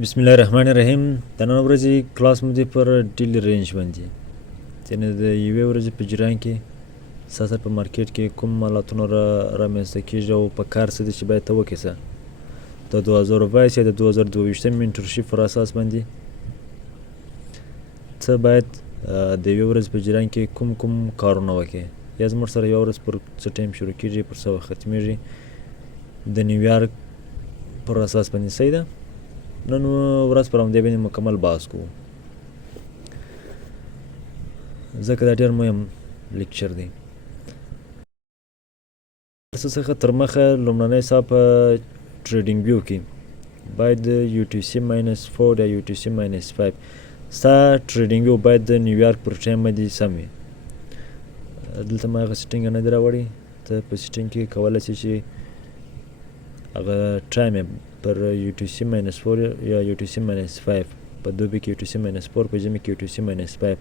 بسم الله الرحمن الرحیم. د نن ورځې کلاس مو دی پر ډیلی رینج باندې، یعنې د یوې ورځې په جریان کې ستاسو په مارکیټ کې کوم مالتونه رامنځته کېږي او په کار څه دي چې باید ته وکړې. څه د 2022 یا د 2022 منټرشپ پر اساس باندې څه باید د یوې ورځې په جریان کې کوم کارونه وکړې. یا زموږ سره یوه ورځ پر څه ټایم شروع کېږي، پر څه وخت ختمېږي، د نیویارک پر اساس باندې. صحیح ده. نن ورځ پر همدې باندې مکمل بحث کوو، ځکه دا ډېر مهم لیکچر دی. څه څخه تر مخه لومړنی ساه په ټریډینګ ویو کې باید د UTC -4 یا UTC -5 ستا ټریډینګ ویو باید د نیویارک پر ټایم باندې سم وي. دلته ما هغه سیټینګ نه دی راوړی. ته په سیټینګ کې کولی شې چې هغه ټایم پر UTC -4 یا UTC -5 په دوبي کې UTC -4 په ژمي کې UTC -5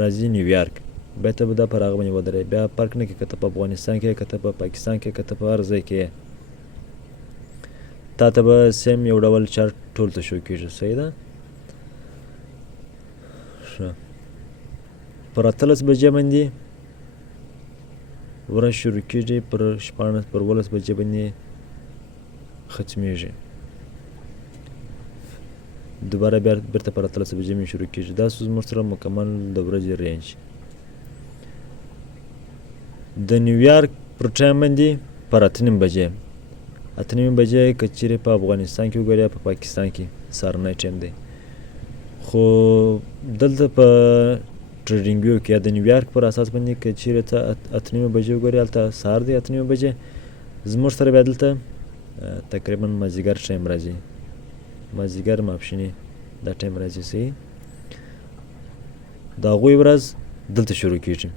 راځي نیویارک، بیا ته به دا پر هغه باندې ودرې. بیا فرق نه کوي که ته په افغانستان کې، که ته په پاکستان کې، که ته په هر ځای کې یې، تا ته به سیم یو ډول چارټ ټول ته شو کېږي. صحیح ده. ښه، پر 18 بجې باندې ورځ شروع کېږي، پر 14 پر 15 بجې باندې ختمېږي. دوباره بیا بیرته پر 18 بجې باندې شروع کېږي. دا زموږ سره مکمل د ورځې رینج. د نیویارک پر ټایم باندې پر 8:30 بجې 8:30 بجې که چیرې په افغانستان کې وګورې یا په پاکستان کې سهارنی ټایم دی. خو دلته په ټریډینګ ویو کې یا د نیویارک پر اساس باندې که چیرې ته 8:30 بجې وګورې، هلته سهار دی 8:30 بجې. زموږ سره بیا دلته تقریبا مازدیګر ټایم راځي، مازدیګر ماپښینې دا ټایم راځي. صحیح. د هغوی ورځ دلته شروع کېږي.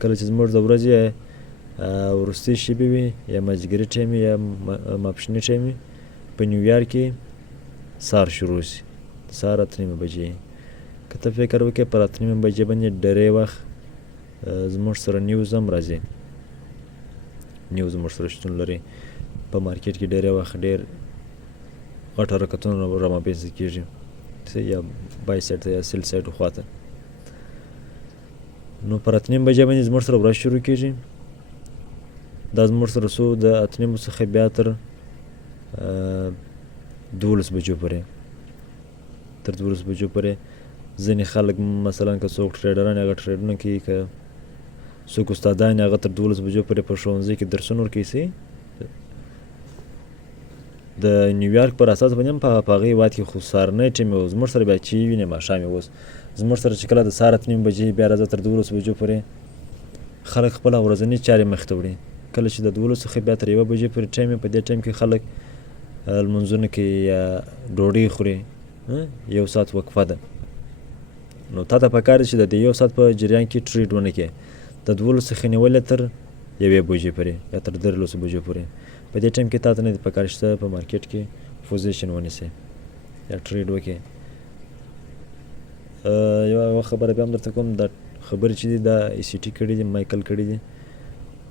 کله چې زموږ د ورځې وروستۍ شیبې وي یا مازدیګري ټایم وي یا ماپښیني ټایم وي، په نیویارک کې سهار شروع شي، سهار 8:30 بجې. که ته فکر وکړې پر 8:30 بجې باندې ډېری وخت زموږ سره نیوز هم راځي، نیوز زموږ سره شتون لري. په مارکیټ کې ډېری وخت ډېر غټ حرکتونه رامنځته کېږي، یا بای سایډ ته یا سیل سایډ خواته. نو پر 8:30 بجې باندې زموږ سره ورځ شروع کېږي. دا زموږ سره څو د 8:30 څخه بیا تر 12 بجو پورې، تر 12 بجو پورې ځینې خلک مثلا که څوک ټریډران هغه ټریډونه کوي، که څوک استادان هغه تر 12 بجو پورې په ښوونځي کې درسونه ورکوي. سي د نیویارک پر اساس باندې هم په هغه هېواد کې خو سهارنی ټایم و. زموږ سره بیا چې وینې ماښام یې اوس زموږ سره چې کله د سهار 8:30 بجې بیا راځه تر 12 بجو پورې خلک خپله ورځنۍ چارې مخته وړي. کله چې د 12 څخه بیا تر 1 بجې پورې ټایم په دې ټایم کې خلک لمونځونه کوي یا ډوډۍ خوري. یو ساعت وقفه ده. نو تا ته پکار ده چې د دې یو ساعت په جریان کې ټریډ ونه کړې، د 12 څخه نیولې تر 1 بجې پورې یا تر 13 بجو پورې. په دې ټایم کې تا ته نه دي پکار چې ته په مارکیټ کې پوزیشن ونیسې یا ټریډ وکړې. یوه خبره بیا هم درته کوم، دا خبرې چې دي دا ECT کړي دي، مایکل کړي دي،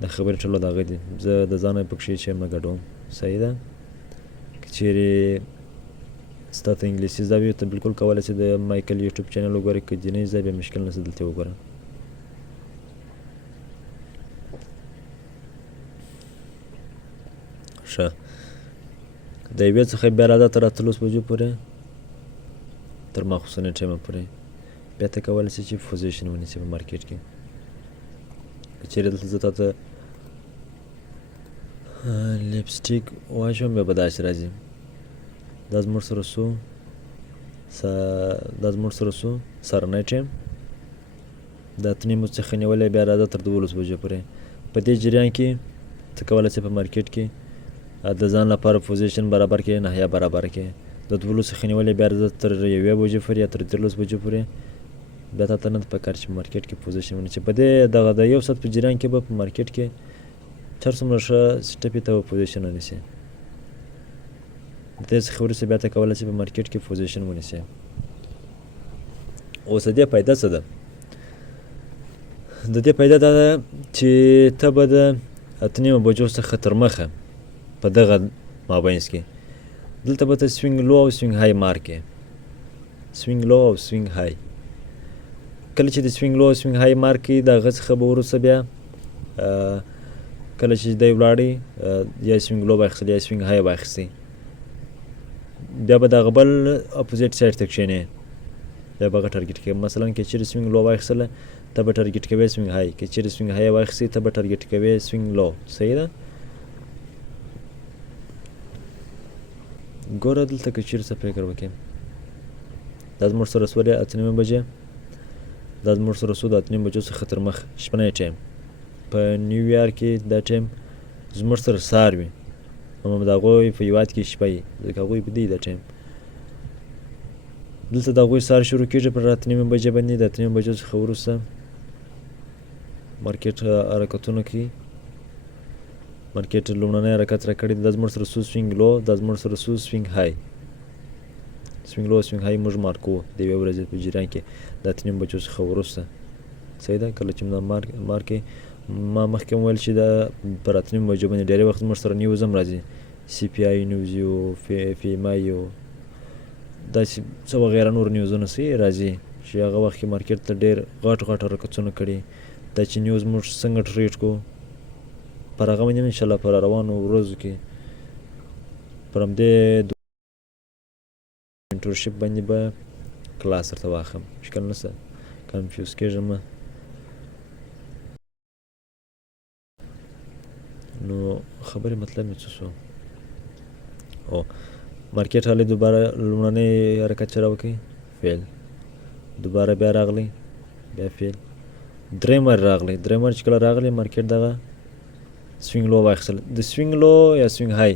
دا خبرې ټول د هغه دي. زه د ځانه پکښې چې نه ګډوم. صحیح ده. که چیرې ستا ته انګلیسي زده وي ته بالکل کولی شې د مایکل یوټیوب چینل وګورې، که دې نه زده بیا مشکل نشته، دلته وګوره. ښه، د 1 څخه بیا راځه تر 8 بجو پورې، تر ماخوستنې ټایمه پورې بیا ته کولی شې چې پوزیشن ونیسې په مارکیټ کې. که چیرې دلته زه تا ته لپسټیک واچوم بیا به داسې راځي. دا زموږ سره څو سهارنی ټایم د 8:30 څخه نیولی بیا راځه تر 12 بجو پورې. په دې جریان کې ته کولی شې په مارکیټ کې د ځان لپاره پوزیشن برابر کړې، نهیا برابر کړې. د 12 څخه نیولې بیا راځه تر 1 بجې پورې یا تر 13 بجو پورې بیا تا ته نه ده پکار چې په مارکیټ کې پوزیشن ونیسې. په دې دغه د یو ساعت په جریان کې به په مارکیټ کې چر څومره ښه سټپې ته به پوزیشن ونیسې. د دې څخه وروسته بیا ته کولی شې په مارکیټ کې پوزیشن ونیسې. اوس د دې فایده څه ده؟ د دې فایده دا ده چې ته به د 8:30 بجو څخه تر مخه په دغه مابینځ کې دلته به ته سوینګ لو او سوینګ های مارکې سوینګ لو او سوینګ های کله چې د سوینګ لو او سوینګ های مارکې د هغه څخه به وروسته بیا کله چې دی ولاړی یا سوینګ لو به اخیستل یا سوینګ های به اخیستې بیا به دغه بل اپوزیټ سایډ ته کښېنې بیا به هغه ټارګېټ کوې مثلا که چیرې سوینګ لو واخیستله ته به ټارګېټ کوې سوینګ های که چیرې سوینګ های واخیستې ته به ټارګېټ کوې سوینګ لو صحیح ده ګوره دلته که چیرې څه فکر وکړې دا زموږ سره سولې 8:30 بجې دا زموږ سره څو د 8:30 بجو څخه تر مخ شپنی ټایم په نیویارک کې دا ټایم زموږ سره سهار وي د هغوی په هېواد کې شپه وي ځکه هغوی په دی دا ټایم دلته د هغوی سهار شروع کېږي پر 8:30 بجې باندې د 8:30 بجو څخه وروسته مارکیټ حرکتونه کوي مارکیټ لومړنی حرکت راکړی دا زموږ سره څو سوینګ لو دا زموږ سره څو سوینګ های سوینګ لو سوینګ های موږ مارکو د یوې ورځې په جریان کې د 8:30 بجو څخه وروسته صحیح ده کله چې مارکې ما مخکې وویل چې دا پر 8:30 بجو باندې ډېری وخت زموږ سره نیوز هم راځي سی پی آی نیوز یو فی ام آی یو داسې څه وغیره نور نیوزونه سي راځي چې هغه وخت کې مارکیټ ته ډېر غټ حرکتونه کړي دا چې نیوز موږ څنګه ټریډ کړو پر هغه باندې انشاءالله پر روانو ورځو کې پر همدې منټورشپ باندې به کلاس درته واخلم مشکل نشته کنفیوز کېږم نو خبرې مطلب مې څه شو او مارکیټ حالې دوباره لومړنی حرکت چې راوکړي فیل دوباره بیا راغلی بیا فیل درېیم وار راغلی درېیم وار چې کله راغلی مارکیټ دغه سوینګ لو واخیستل د سوینګ لو یا سوینګ های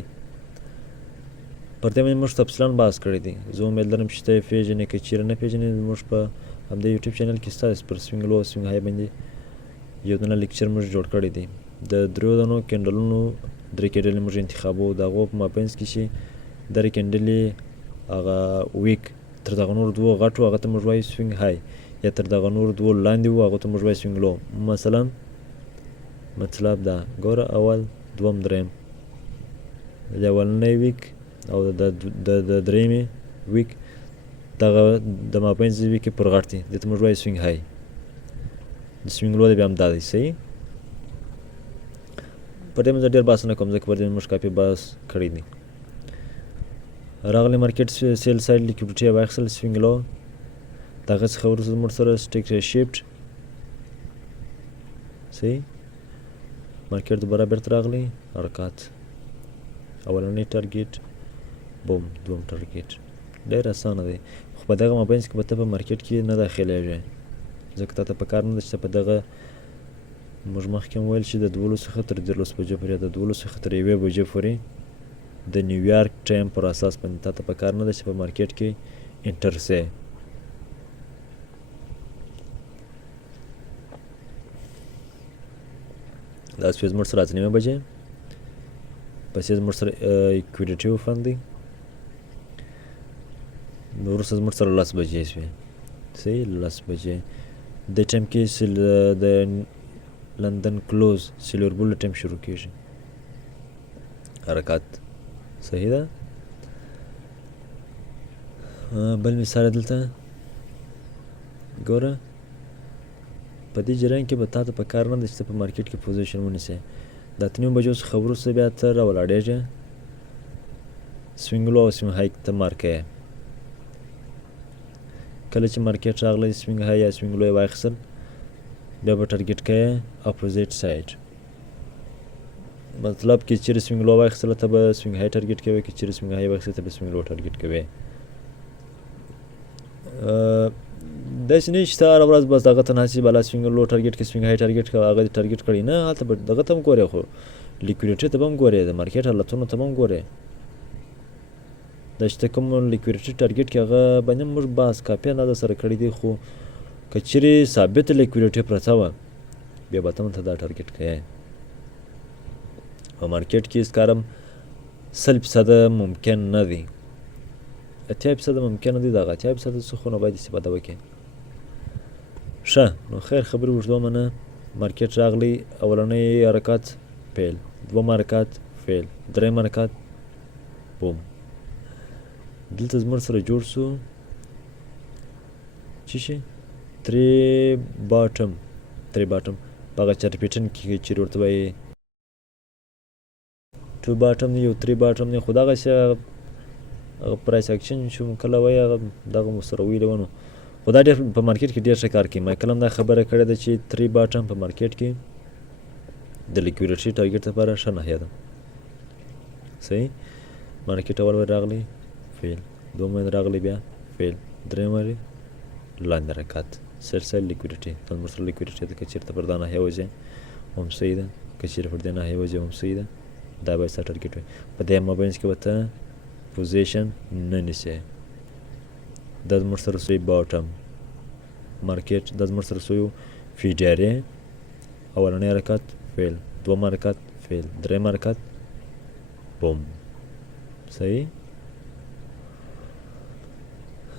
پر دې باندې موږ تفصیلا بحث کړی دی زه امید لرم چې ته یې پېژنې که چېرې نه پېژنې موږ په همدې یوټیوب چینل کې ستاسو پر سوینګ لو او سوینګ های باندې یو دونه لیکچر موږ جوړ کړی دی د دریو دانو کینډلونو درې کینډلې موږ انتخابو د هغو په مابینځ کې چې درې کینډلې هغه ویک تر دغه نور دوو غټو هغه ته موږ وایو سوینګ های یا تر دغه نور دوو لاندې وو هغو ته موږ وایو سوینګ لو مثلا مطلب دا ګوره اول دوم درېیم د اولنی ویک او د درېیمې ویک دغه د مابینځ ویک یې پر غټ دی دې ته موږ وایو سوینګ های د سوینګ لو دی بیا همدا دی صحیح په دې زه ډېر بحث نه کوم ځکه پر دې موږ کافي بحث کړی دی راغلی مارکیټ سیل سایډ لیکویډیټي واخیستل سوینګ لو د هغه څخه وروسته زموږ سره سټیک شیفټ صحیح مارکیټ دوباره بیرته راغلی حرکات اولنی ټارګېټ بوم دوم ټارګېټ ډېر اسانه دی خو په دغه مابینځ کې به ته په مارکیټ کې نه داخلیږې ځکه تا ته په کار نه ده چې ته په دغه موږ مخکې ویل چې د 12 څخه تر 13 بجو پورې د 12 څخه تر 1 بجې پورې د نیویارک ټایم پر اساس باندې تا ته په کار نه ده چې په مارکیټ کې انټر سې دا سپیس زموږ سره 8:30 بجې پسې زموږ سره ایکویډیټیو فند دی وروسته زموږ سره 10 بجې شوې صحیح 10 بجې د ټایم کې د لندن کلوز سیلور بول ټایم شروع کېږي حرکات صحیح ده بل مثال دلته ګوره په دې جریان کې به تا ته په کار نه ده چې ته په مارکیټ کې پوزیشن ونیسې د 8:30 بجو څخه وروسته بیا ته راولاړېږې سوینګ لو او سوینګ های ته مارکه کله چې مارکیټ راغلی سوینګ های یا سوینګ لو یې واخیستل بیا به ټارګېټ کوې اپوزیټ سایډ مطلب کې چیرې سوینګ لو واخیستله ته به سوینګ های ټارګېټ کوې که چیرې سوینګ های واخیستله ته به سوینګ لو ټارګېټ کوې داسې نه چې ته هره ورځ بس دغه ته ناستې بالا سوینګ لو ټارګېټ کړې سوینګ های ټارګېټ کړه هغه دې ټارګېټ کړی نه هلته به دغه ته هم ګورې خو لیکویډیټي ته به هم ګورې د مارکیټ حالتونو ته به هم ګورې دا چې ته کوم لیکویډیټي ټارګېټ کې هغه باندې موږ بحث کافي اندازه سره کړی دی خو که چیرې ثابته لیکویډیټي پرته وه بیا به ته هم ته دا ټارګېټ کوې په مارکیټ کې اسکارم 100% ممکن نه دی 80% ممکن نه دی دغه 80% څخه نو باید استفاده وکړې ښه نو خیر خبرې اوږدومه نه مارکیټ راغلی اولنی حرکات فیل دوم حرکات فیل درېیم حرکات بوم دلته زموږ سره جوړ سو څه شي تری باټم په هغه چارپیټن کې چیرې ورته وایي ټو باټم دی یو تری باټم دی خو دغسې هغه پرایس اکشن چې کله وایي هغه دغه مو سره ویلي وه نو خو دا ډېر په مارکیټ کې ډېر ښه کار کوي مایکل هم دا خبره کړې ده چې تری باټم په مارکیټ کې د لیکویډیټي ټارګېټ لپاره ښه نښه ده صحیح مارکیټ اول وایي راغلی فیل دوم وایي راغلی بیا فیل درېیم وایي لاندې حرکت سلسل لیکویډیټي دا زموږ سره لیکویډیټي ده که چېرته پر دا ناحیه وځې هم صحیح ده که چېرې پر دې ناحیه وځې هم صحیح ده دا باید ستا ټارګېټ وي په دې مابینځ کې به ته پوزیشن نه نیسې دا زموږ سره سوی باټم مارکیټ دا زموږ سره سوی فیډیارې اولنی حرکت فیل دوم حرکت فیل درېیم حرکت بوم صحیح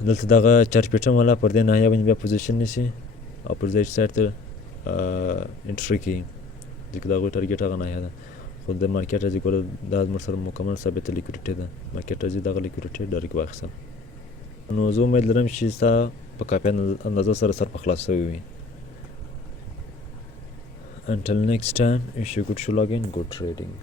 دلته دغه چارپیټن والا پر دې ناحیه باندې بیا پوزیشن نیسي او پر ځای سایډ ته انټري کوي ځکه د هغوی ټارګېټ هغه ناحیه ده خو د مارکیټ راځي ګوره دا زموږ سره مکمل ثابته لیکویډیټي ده مارکیټ راځي دغه لیکویډیټي ډایرکټ واخیستل نو زه امید لرم چې ستا په کافي اندازه سره سر په خلاص شوی وي until next time wish you good luck and good trading